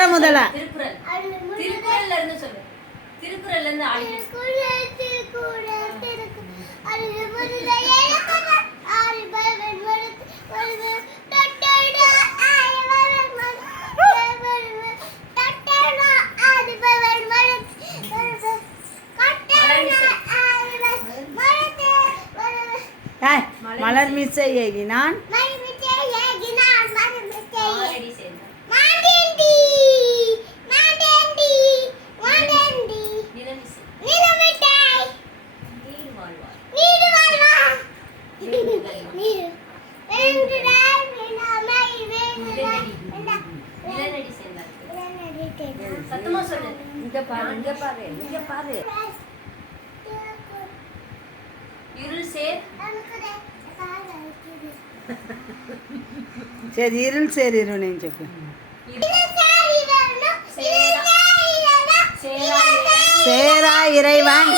பேர முதல்ல திருக்குறள். திருக்குறள்ல இருந்து சொல்லு. திருக்குறள்ல இருந்து மலர் மிச்சை ஏகினான் சத்தமா சொல்லு. இங்க பாரு, இங்க பாரு, இங்க பாரு. இருள் சேர். சரி இருள் சேர் இருவனையும் చెప్పు. சேரா இறைவன்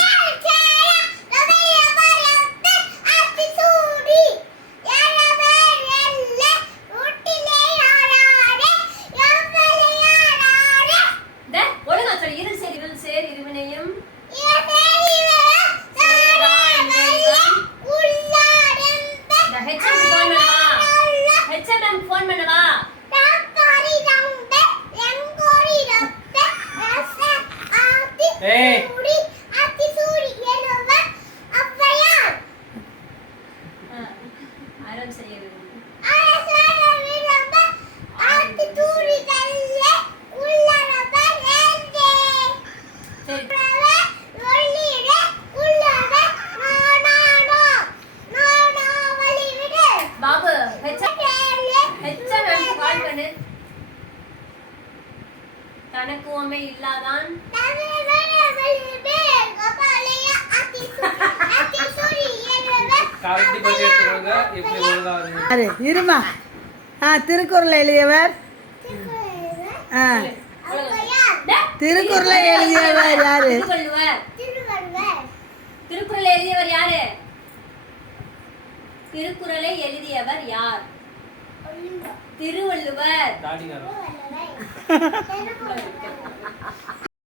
தனக்கு உமை இல்லாதான் இருமா. திருக்குறளை எழுதியவர் திருக்குறளை எழுதியவர் யாரு? திருக்குறளை எழுதியவர் யாரு? திருக்குறளை எழுதியவர் யார்? திருவள்ளுவர்.